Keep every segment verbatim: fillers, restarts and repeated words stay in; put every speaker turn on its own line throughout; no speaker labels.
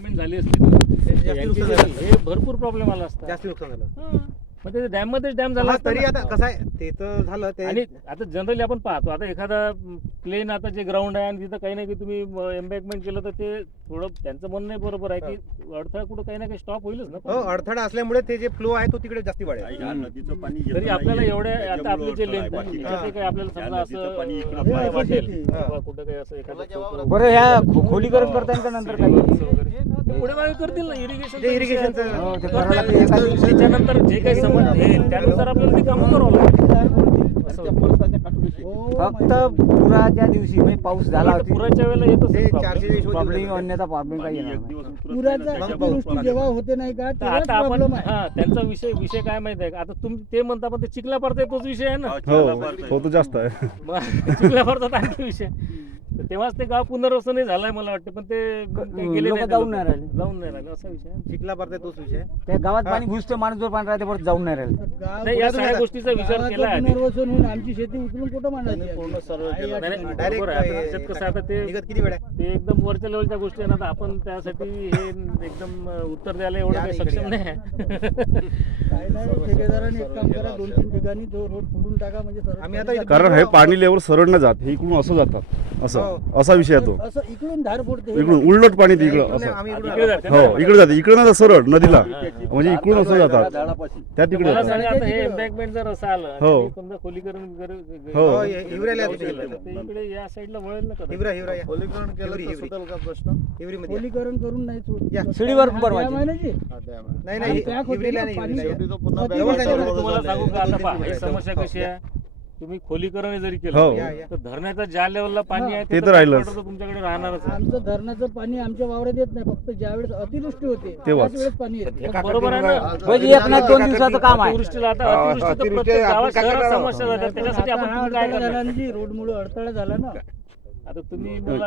एम्बॅकमेंट झाली असती ना हे भरपूर प्रॉब्लेम आला असता,
जास्त नुकसान झालं.
मग ते डॅम मध्येच डॅम झाला असता
तरी
ना.
आता कसं आहे ते तर झालं ते.
आणि आता जनरली आपण पाहतो आता एखादा प्लेन आता जे ग्राउंड आहे आणि तिथं काही ना काही तुम्ही एम्बॅकमेंट केलं तर ते थोडं त्यांचं म्हणणं बरोबर आहे की अडथळा कुठं काही ना काही स्टॉप होईलच ना.
हो, अडथळा असल्यामुळे ते जे फ्लो आहे तो तिकडे जास्ती वाढेल.
या नदीचं पाणी येतं
तरी आपल्याला
नाहीये.
एवढ्या आता
त्याच्यामुळं
आपली जे
अडथळा
लेंथ
आहे.
आहे
बाकी
त्याच्यात काही आपल्याला
या
समजा
नदीचं पाणी
असं
इकडं
काय
पाहिजे.
वाटेल
हा.
किंवा कुठं काही असं एखादं
बरं ह्या खो- खोलीकरण करताय का नंतर काही
वगैरे पुढे मागे करतील ना इरिगेशन
ते इरिगेशनचं
हो, ते करायला लागतं एका दिवशी.
त्याच्यानंतर जे काही समज येईल त्यानुसार आपल्याला ते कामं करावं लागेल असं होतं.
फक्त पुराच्या दिवशी म्हणजे पाऊस झाला
उलट
होती
पुराच्या वेळेला येत
ते
असेल
चारशे
problem.
शोध
प्रॉब्लेम
एवढे
अन्यथा प्रॉब्लेम काही
पाणी
येणार
एक
नाही.
दिवस उतरत
पुराचा
नाही, त्याच्यामुळं
अतिवृष्टी जेव्हा होते नाही का
तर
तेव्हाच
आता आपण
प्रॉब्लेम आहे.
हा त्यांचा विषय विषय काय माहिती आहे का आता तुम्ही ते म्हणता पण ते चिखला पडताय तोच विषय आहे ना.
हा,
हो
चिखला पडतंय.
तो तर जास्त आहे.
मग चिखला पडतात आणखी विषय तर तेव्हाच ते गाव पुनर्वसनही झालंय मला वाटतं पण ते काही गेले
लोकं
नाहीत
जाऊन
लोकं.
नाही राहिले.
जाऊन नाही राहिले असा विषय आहे.
चिखला पडतंय तोच विषय.
त्या गावात पाणी घुसतं माणूस जोर पाणी राहते परत जाऊन नाही राहिले.
गाव-
नाही या सगळ्या गोष्टीचा विचार
गावाचं
केला आहे
पुनर्वसन होऊन आमची शेती उचलून कुठं मांडायची आहे?
पूर्ण सर्व
आहे या
नाही, नाही,
ठिकाणी.
डायरेक्ट
बरोबर आहे. आता त्याच्यात कसं आता ते
निघत किती वेळ आहे?
ते एकदम वरच्या लेवलच्या गोष्टी आहे ना आता आपण त्यासाठी हे एकदम उत्तर द्यायला एवढं काही सक्षम नाही आहे.
काय नाही ठेकेदाराने एक काम करा दोन तीन ठिकाणी तो रोड फोडून टाका म्हणजे सरळ
आम्ही आता
पाणी
कारण हे पाणी लेवल सरळ नाही जात, हे इकडून असं जातात, असं असा विषय आहे तो.
असं इकडून धार फोडते
इकडून उलट पाणी ते इकडं
इकडून
असं.
आम्ही इकडून
इकडे जाते ना.
हो इकडे जाते, इकडे ना सरळ नदीला म्हणजे इकडून असं जातात त्या तिकडे
मला
जातात.
सांगा आता हे एम्बॅकमेंट जर असं आलं
हो.
आणि समजा खोलीकरण वगैरे
हो.
हो, हे- हिवऱ्याला
पाऊस
आहे
गेला,
तिकडे.
तर ते इकडे या साईडला वळेल ना कदाचित.
हिवरा हिवरा या.
खोलीकरण केलं
हिवरी,
तर
हिवरी.
सुटेल का प्रश्न?
हिवरीमध्ये या.
खोलीकरण करून नाही सोड-
या.
शिडीवर
हा,
बनवायची.
डॅम आहे ना जी.
नाही नाही
आणि पॅक होते
हिवरीला
ना,
नाही
पाणी-
हिवरीला या.
शेवटी तो पुन्हा
अति-
बॅग
अति-
सर्व
अति-
तुम्हाला
झालंय.
सांगू का आता पहा, ही
दोन-तीन
समस्या
दिवस.
कशी आहे तुम्ही खोलीकरण जरी
हो.
केलं
या, या.
तर धरणाच्या ज्या लेवलला पाणी आहे
ते तर राहिलंच.
तर तुमच्याकडे राहणारच आहे.
आमचं धरणाचं पाणी आमच्या वावरात येत नाही फक्त ज्यावेळेस अतिवृष्टी होते
तेव्हाच.
त्याच वेळेस पाणी येते
हे बरोबर आहे ना.
म्हणजे एक ना दोन दिवसाचं काम आहे.
अतिवृष्टीला आता अतिवृष्टी तर प्रत्येक गावात शहरात समस्या जातात त्याच्यासाठी आपण
आता हा
तुम्ही काय
अडथळा झाला
करणार
ना जी रोडमुळे अडथळा झाला ना
आता तुम्ही मला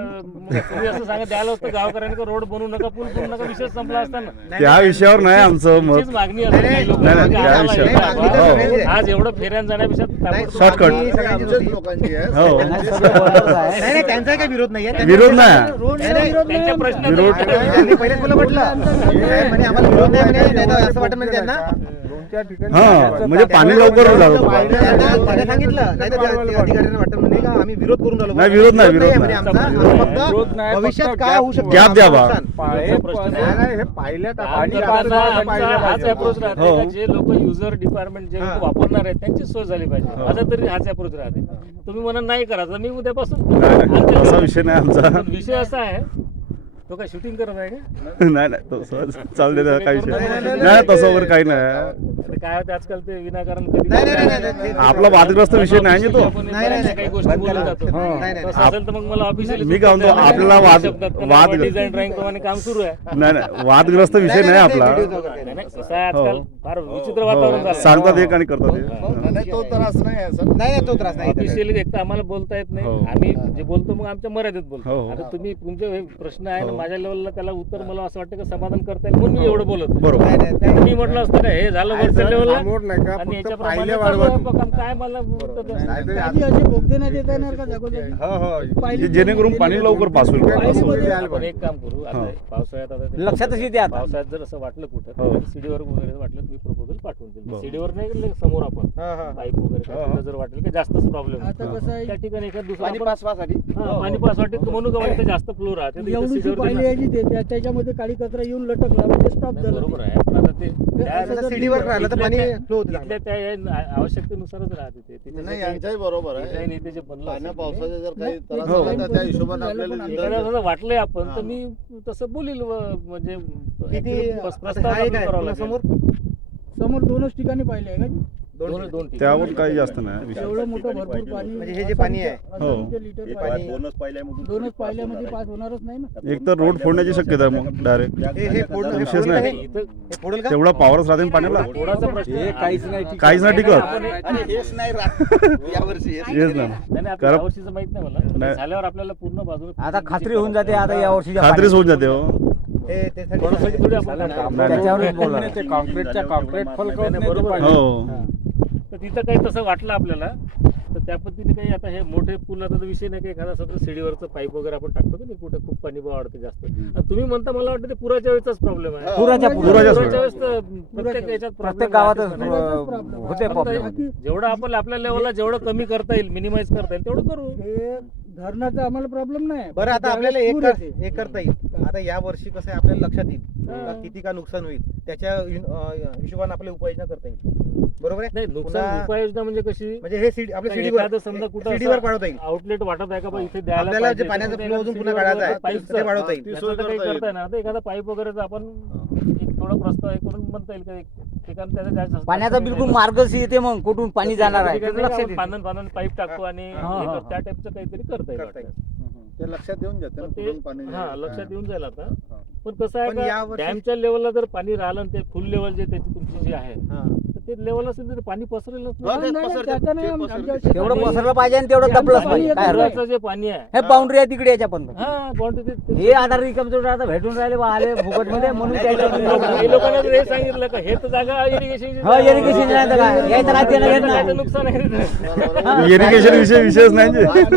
मग तुम्ही असं सांगा द्यायला होतं गावकऱ्यांनी का रोड बनवू नका पूल बनवू नका विषय संपला असताना
त्या विषयावर नाही आमचं
तुमचीच
मत.
मागणी असते काही लोकं
नाही, नाही,
की
त्या
आम्हाला
विषयावर
हे
नाही,
बाबा,
मागणी तर
आज एवढं फेऱ्यान जाण्यापेक्षा
नाही,
ताबडतोब
शॉर्टकट.
मागणी सगळ्यांचीच
आमच्याच
होती.
लोकांची आहे.
हो
नाही, सगळं बरोबर आहे.
नाही नाही त्यांचा काही विरोध नाही आहे.
विरोध नाही.
रोड
नाही, नाही,
विरोध
त्यांच्या
नाही.
प्रश्न
विरोध-
त्यांनी पहिलेच मला म्हटलं हे म्हणे आम्हाला विरोध नाही म्हणे नाही तर असं वाटत म्हणजे त्यांना
हा म्हणजे पाणी लवकर झालं
त्यांना त्यांना सांगितलं नाही तर त्या- त्या अधिकाऱ्यांना वाटत म्हणे का आम्ही विरोध करून राहिलो.
नाही, विरोध नाही, विरोध
म्हणे
नाही.
आमचा आम्ही फक्त भविष्यात काय होऊ शकतं
गॅप द्या बा.
नुकसान.
काम करताना आमचा हाच अप्रोच राहते
हो.
का जे लोक युजर डिपार्टमेंट जे लोक वापरणार आहेत त्यांची सोय झाली पाहिजे माझा तरी हाच अप्रोच राहते तुम्ही म्हणा नाही करायचं मी उद्यापासून
नाही, नाही,
आमच्या-
असा विषय नाही आमचा.
पण विषय असा आहे तो काय शूटिंग करत आहे का
नाही नाही तसं चालू दे काही विषय नाही, तसं वगैरे काही नाही.
ते काय होते आजकाल ते विनाकारण कधी
नाही, नाही, नाही, नाही, नाही.
आपला वादग्रस्त विषय नाही ना तो.
आपण
नाही, नाही,
बऱ्याचशा काही गोष्टी बोलून जातो
नाही, नाही.
तसं असेल तर मग मला ऑफिशियली
मी काय म्हणतो, आपल्याला वाद- वाद-
डिझाईन ड्रॉइंग प्रमाणे काम सुरू आहे
नाही नाही वादग्रस्त विषय नाही आपला.
नाही, नाही, कसं आहे आजकाल फार विचित्र वातावरण
हो,
झालं
सांगतात एक आणि करतात एक.
नाही, नाही, तो त्रास नाही आहे सर.
नाही नाही तो त्रास नाही
ऑफिशियली एक तर आम्हाला बोलता येत नाही
हो.
आम्ही जे बोलतो मग आमच्या मर्यादेत बोलतो
हो.
आता तुम्ही तुमचे हे प्रश्न आहे ना
हो.
माझ्या लेवलला त्याला उत्तर मला असं वाटतं की समाधान करता येईल म्हणून मी एवढं बोलत आहे.
बरोबर.
नाही, नाही, नाही.
मी म्हटलं असतं का हे झालं वरच्या लेवलला आणि याच्याप्रमाणे चालू आहे बघा, काय मला उत्तर द्या.
आधी असे बोगदे नाही देता येणार का जागोजागी
जे-
पाहिली-
जेणेकरून पाणी लवकर पास होईल असं.
पाहिलीमध्ये-
आपण एक काम करू आता
हो.
पावसाळ्यात आता ते-
लक्षातच येते आता.
पावसाळ्यात जर असं वाटलं कुठं
हो.
तर सीडीवर वगैरे वाटलं तुम्ही प्रपोजल पाठवून देईल
बरं.
सीडीवर नाही गेलं समोर आपण
हा, हा.
पाईप वगैरे काय
हो, हो.
तिथं जर वाटेल की जास्तच प्रॉब्लेम
आता कसं आहे
त्या ठिकाणी एखाद दुसरा
पाणी
आपण-
पासवासाठी
हा, पाणी पास वाटेल म्हणू का वाटतं जास्त फ्लो राहते तर इथं
एवढीशी
सीडीवर
पाहिली
देणार.
आहे जी ते- त्या- त्याच्यामध्ये काळी कचरा येऊन लटकला म्हणजे स्टॉप
नाही,
झालं
बरोबर
ते.
आहे पण आता ते त्या-
असं जर
सीडीवर राहिलं तर पाणी
इथल्या-
फ्लो होतं
इथल्या त्या या आवश्यकतेनुसारच राहते ते तिथे
नाही
जे
यांच्याही बरोबर
काही
आहे
डिझाईन इथे जे बनलं
पाण्या
असेल,
पावसाचा जर काही
नाही,
त्रास
हो.
झाला तर त्या हिशोबाने आपल्याला
एखाद्या
निर्णय-
जर वाटलंय आपण तर
हा.
मी तसं बोलील व म्हणजे
किती
actually प्रस-
आता
प्रस्ताव
हा एक
दाखल
आहे
करावा
पुन्हा
लागेल.
समोर
समोर दोनच ठिकाणी पाहिले आहे का जी?
दोन
दोन दोन ठिकाणी.
त्यावर काही जास्त नाही विषय.
एवढं मोठं भरपूर पाणी
म्हणजे हे जे पाणी आहे,
असं
हो.
म्हणजे लिटर
हे
पाणी
पाणी दोनच पाहिल्यामधून
दोनच पाहिल्यामध्ये पास होणारच नाही ना
एक तर रोड फोडण्याची शक्यता आहे मग डायरेक्ट
हे हे फोडलं
विशेष
फोडलं
नाही.
हे?
इथं
हे फोडेल का
तेवढा पावरच राहते ना पाण्याला.
थोडासा प्रश्न
हे काहीच नाही टिकत.
काहीच नाही टिकत.
आपण-
आणि हेच नाही राहत यावर्षी हेच
येस ना.
नाही नाही आपल्या
कारण-
यावर्षीचं माहित नाही मला पण
नाही.
झाल्यावर आपल्याला पूर्ण बाजूने
आता खात्री होऊन जाते आता या वर्षी
खात्रीच होऊन जाते हो.
हे त्यासाठी
थोडंसं थोडी आपण
झालं
करणार.
ना. त्याच्यावरच बोला.
ते कॉन्क्रीटच्या कॉन्क्रीट फलक
नाही, नाही, बरोबर आहे.
हो
तर तिथं काही तसं वाटलं आपल्याला तर त्या पद्धतीने काही आता हे मोठे पूल आता तर विषय नाही की एखादा सतत सीडीवरचं पाईप वगैरे आपण टाकतो की नाही कुठे खूप पाणी वाढतं जास्त आणि तुम्ही म्हणता मला वाटतं ते पुराच्या वेळेचाच प्रॉब्लेम आहे
पुराच्या
पुराच्या
पुराच्या वेळेस तर प्रत्येक याच्यात
प्रत्येक
problem
गावातच
राहतेच ना.
अं, होते
फक्त
प्रॉब्लेम.
जेवढं आपण आपल्या लेवलला जेवढं कमी करता येईल मिनिमाइज करता येईल तेवढं करू.
हे धरणाचा आम्हाला प्रॉब्लेम नाही.
बरं आता
ज्यावेळेस
आपल्याला एक
पूर
कर-
येते.
एक करता येईल. आता या वर्षी कसं आहे आपल्याला लक्षात येईल
हा.
का किती का नुकसान होईल त्याच्या हिन- अं, हिशोबाने आपल्याला उपाययोजना करता येईल. बरोबर आहे
नाही नुकसान
पुन्हा-
उपाययोजना म्हणजे कशी
म्हणजे हे सीडी आपल्या
नाही,
सीडीवर
एखादं समजा कुठं
सीडीवर
असं
पाडवता येईल.
आउटलेट वाटत आहे का बा इथे द्यायला
आपल्याला जे
पाहिजे,
पाण्याचा
तर
फ्लो अजून पुन्हा
सीडीवर
काढायचा आहे
पाईपचं-
ते वाढवता येईल.
ती
त्याचं
सोय
तर काही
करता
करता येणार तर एखादा पाईप वगैरे आपण एक थोडा प्रस्ताव हे करून म्हणता येईल का एक ठिकाण त्याचं जास्त
पाण्याचा बिलकुल मार्गच येते मग कुठून पाणी जाणार आहे
ठिकाणी
त्याचं लक्षात
आपण
येते.
पानन पानन पाईप टाकतो आणि
हा,
हे
हा,
करतो. त्या टाईपचं काहीतरी करता येईल
करता येईल.
वाटतं.
ते लक्षात येऊन जाते ना
पण ते
कुठून पाणी
हा
जाईल.
लक्षात येऊन जाईल आता
हा.
पण कसं आहे
पण
का
यावर्षी-
डॅमच्या लेवलला जर पाणी राहिलं आणि ते फुल लेवल जे त्याची तुमची जी आहे
हा.
तर ते लेवल असेल तर ते पाणी पसरेलच
हा,
ना.
ते
नाही, नाही,
पसरते,
त्याचं नाही,
ते
आम-
पसरते.
आमच्या शेतात
तेवढं
नाही.
पसरलं पाहिजे आणि तेवढं दबलंच पाहिजे काय हरकत नाही.
पुराचं जे पाणी आहे
हे बाउंड्री आहे तिकडे याच्या पण
हा boundary ते-
हे आधार रिकाम जोड आता भेटून राहिले बा आले फुकट मध्ये म्हणून त्याच्या
काही लोकांना तर हे सांगितलं का हे तर जागा इरिगेशन
हो irrigation नाही तर काय यायचं काय देणं घेणं नाही.
नुकसान आहे तिथं.
इरिगेशन विषय विषयच नाही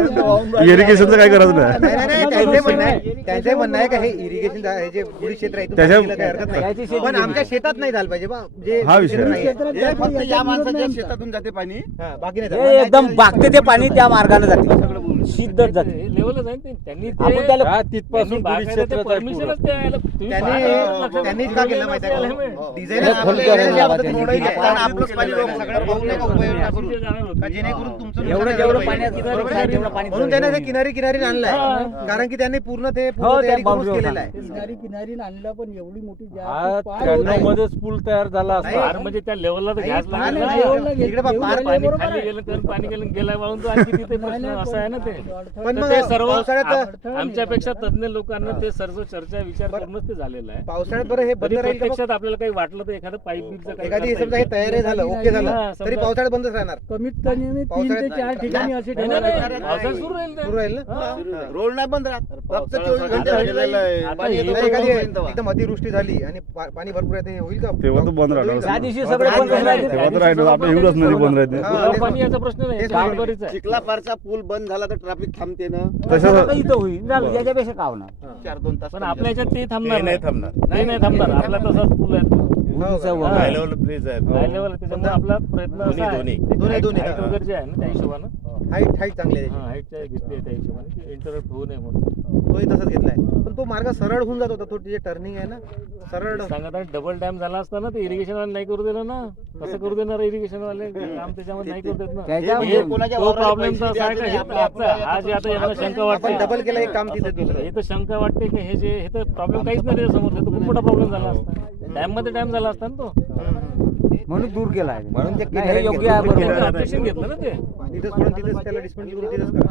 इरिगेशनचं काय करायचं नाही
नाही नाही, नाही त्यांचे म्हणणं आहे त्यांचे म्हणणं आहे का हे इरिगेशन हे जे बुडी क्षेत्र आहे इथून
त्याच्या-
बाकीला काही हरकत
याची
नाही
शेती
पण
नाही.
आमच्या शेतात नाही झालं पाहिजे बा जे
हा विषय
क्षेत्र
आहे.
नाही आहे.
क्षेत्रात
हे
जाते,
फक्त
याच्यात
या
विरोध
माणसाच्या
नाही आमचा.
शेतातून जाते पाणी
हा, बाकी नाही
हे
झालं.
एकदम बागते ते पाणी त्या मार्गाने जाते सिद्धच जाते
हे लेवलच आहे ना ते. त्यांनी
आपण
ते
त्याला
त्यांनी बागायला ते permissionच द्यायला- तुम्ही
त्यांनी
बागायला लक्ष
त्यांनी
द्या.
का केलं माहिती आहे
द्यायला
का
हवे.
डिझाईन
हे खोल करायला लावा त्यांनी.
कारण आपलंच पाणी रोखून सगळं पाहून नाही का उपयोजना करू
तिथे जाणार होते.
का जेणेकरून तुमचं
एवढं
नुकसान
जेवढं
झालं
पाण्यात
पाहिजे.
किनारी
बरोबर
आहे,
आहे?
तेवढं पाणी
म्हणून त्याने ते किनारी किनारी आणलाय
हा.
कारण की त्यांनी पूर्ण ते
हो,
पूर्ण
त्या
तयारी करूनच
बाजूला
केलेलं आहे
किनारी किनारी आणला पण एवढी मोठी
हा
जागा पार होत
त्र्याण्णव
आहे.
मध्येच पूल तयार झाला
नाही.
असता
फार म्हणजे त्या लेवलला तर
नाही,
घ्यास
नाही,
लागेल
नाही,
ना.
नाही, इकडे बघ,
घेऊन
फार
राहिले
पाणी
बरोबर
खाली
आहे.
गेलं तर पाणी गेलं गेलाय वाळून तर आणखी तिथे
नाही,
प्रश्न
नाही,
असा आहे ना ते
अडथळा-
पण
तर
मग
ते सर्व
पावसाळ्यात
आप- आमच्यापेक्षा तज्ञ लोकांना ते सर्व चर्चा विचार
बरं.
करूनच ते झालेलं आहे
पावसाळ्यात बरं हे
तरी
बंद राहील का मग?
प्रत्यक्षात आपल्याला काही वाटलं तर एखादं पाईप बीपचं काही
एखादी
करता
समजा हे
येईल.
तयारी झालं ओके झालं
हा,
तरी
समजा-
पावसाळ्यात बंदच राहणार
कमीत कमी तीन ते
पावसाळ्यात
चार ठिकाणी असे
नाही, नाही,
ठेवायला
नाही,
लागतात.
पावसाळ्यात सुरू राहील ते.
सुरू राहील ना
हा.
रोड नाही बंद राहत फक्त चोवीस घंटे
आता
राहिलेलं आहे.
आता
पाणी
हे
येतं
नाही,
तेव्हा
एखादी
होईल तेव्हा.
एकदम अतिवृष्टी झाली आणि पा- पाणी भरपूर आहे ते होईल का
तेव्हा तर बंद राहणार.
त्या दिवशी सगळे बंद
नाही,
राहिले.
तेव्हा तर राहिलं आपल्या एवढंच नदी बंद राहते
हा.
गुलाब पाणी याचा प्रश्न नाही
तेच
याची हडबडीच आहे.
चिखलापारचा पूल बंद झाला तर ट्रॅफिक थांबते ना
तसं
आता इथं होईल झालं, याच्यापेक्षा का होणार
चार दोन तास
पण आपल्या याच्यात ते थांबणार
ते नाही थांबणार.
ते नाही थांबणार आपला तसाच पूल आहे तो.
उंचीचा
हा.
वर.
हाय लेवल ब्रिज आहे
हाय लेवल त्याच्यामुळे आपला प्रयत्न
दोन्ही-
असा आहे
दोन्ही.
त्याची
दोन्ही-
height-
दोन्ही,
height
हा.
वगैरे जे आहे ना त्या हिशोबानं
हाईट हाईट चांगली आहे
हा हाईटच्या घेतली आहे त्या हिशोबाने इंटरप्ट होऊ नये म्हणून
त्याची. तोही तसंच घेतलाय पण तो मार्ग सरळ होऊन जात होता तो जे टर्निंग आहे ना सरळ
सांगत आहे डबल डॅम झाला असता ना ते इरिगेशन वाले नाही करू दिलं ना कसं करू देणार इरिगेशन वाले काम त्याच्यामध्ये नाही करू देत ना
त्याच्या-
हे-
कोणाच्या
तो
वावराला
प्रॉब्लेम
पैसे
तर असा आहे का
द्यायचे
हे
नाही, आपल्या-
आता हा जे आता यांना शंका
आपण
वाटते
डबल केलं एक काम तिथे दुसरं
हे तर शंका वाटते की हे जे हे तर प्रॉब्लेम काहीच नाही त्याच्यासमोर हे तर खूप मोठा प्रॉब्लेम झाला असता डॅम मध्ये डॅम झाला असता ना तो
म्हणून दूर केला आहे
म्हणून ते
नाही, हे योग्य आहे बरोबर.
ऑब्जेक्शन घेतलं ना ते
तिथेच सोडून तिथेच त्याला डिस्पेंड करून तिथेच करा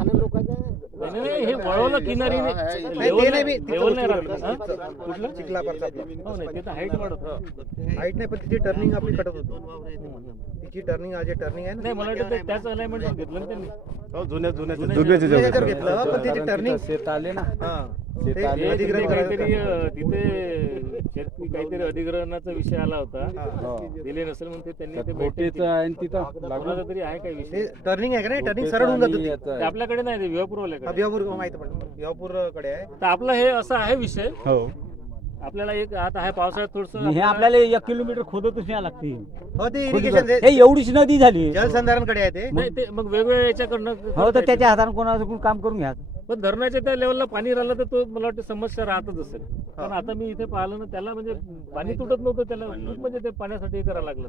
नाही, नाही, हे वळवलं किनारी
नाही, ते
लेवल
नाही
नाही
मी-
लेवल नाही
तिथं
राखलं हा?
कुठलं चिखलापारचा आपला.
हो नाही ते तर हाईट वाढत
हाईट नाही पण तिची टर्निंग आपली कटत होती तिची टर्निंग जे टर्निंग आहे ना
नाही मला वाटतं ते- त्याच अलाइनमेंट घेतलं ना त्यांनी
हो, जुन्या जुन्या
जुन्याच्या
जुन्या
जेवढे.
याच्यावर घेतलं पण तिची टर्निंग
शेत आले ना
हा
ते
ते
आले.
हे
अधिग्रहण
तिथे
करायचं
काहीतरी
काम.
अं, तिथे शेतकरी काहीतरी अधिग्रहणाचा विषय आला होता
हो.
दिले नसेल म्हणून ते त्यांनी ते
त्यात
बैठक
घोटीचं
केली.
आहे आणि तिथं लागून
कोणाचा तरी आहे काही
ते
विषय
टर्निंग आहे का नाही टर्निंग सरळ होऊन जात होती
याचं
ते
आहे.
आपल्याकडे नाही ते विवापूरवाल्याकडे
बिहापूर माहिती पडलं बिहापूर कडे आहे
तर आपला हे असा आहे विषय
हो
आपल्याला एक आता आहे पावसाळ्यात थोडस
हे आपल्याला एक किलोमीटर खोदतच न्यावं लागते
हो ते इरिगेशन
हे एवढीच नदी झाली
जलसंधारणकडे आहे ते
नाही ते मग वेगवेगळ्या याच्याकडनं
हो
करता
तर
येते.
त्याच्या हाताने कोणाचं काम करून घ्या
पण धरणाच्या त्या लेवलला पाणी राहिलं तर तो मला वाटतं समस्या राहतच असेल पण आता मी इथे पाहिलं ना त्याला म्हणजे पाणी तुटत नव्हतं त्याला खूप म्हणजे ते पाण्यासाठी हे करायला लागलं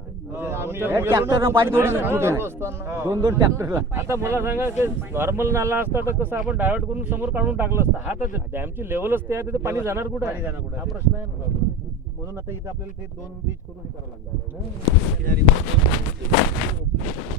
ते
ट्रॅक्टरनं पाणी थोडं सुटे नाही दोन दोन ट्रॅक्टरला
आता मला सांगा की नॉर्मल नाला असता तर कसं आपण डायव्हर्ट करून समोर काढून टाकलं असतं हा तर डॅमची लेवलच ते आहे तिथे पाणी जाणार कुठे
पाणी जाणार कुठं
हा
आहे?
प्रश्न आहे ना
म्हणून आता इथे आपल्याला ते दोन ब्रिज करून हे करावं लागलं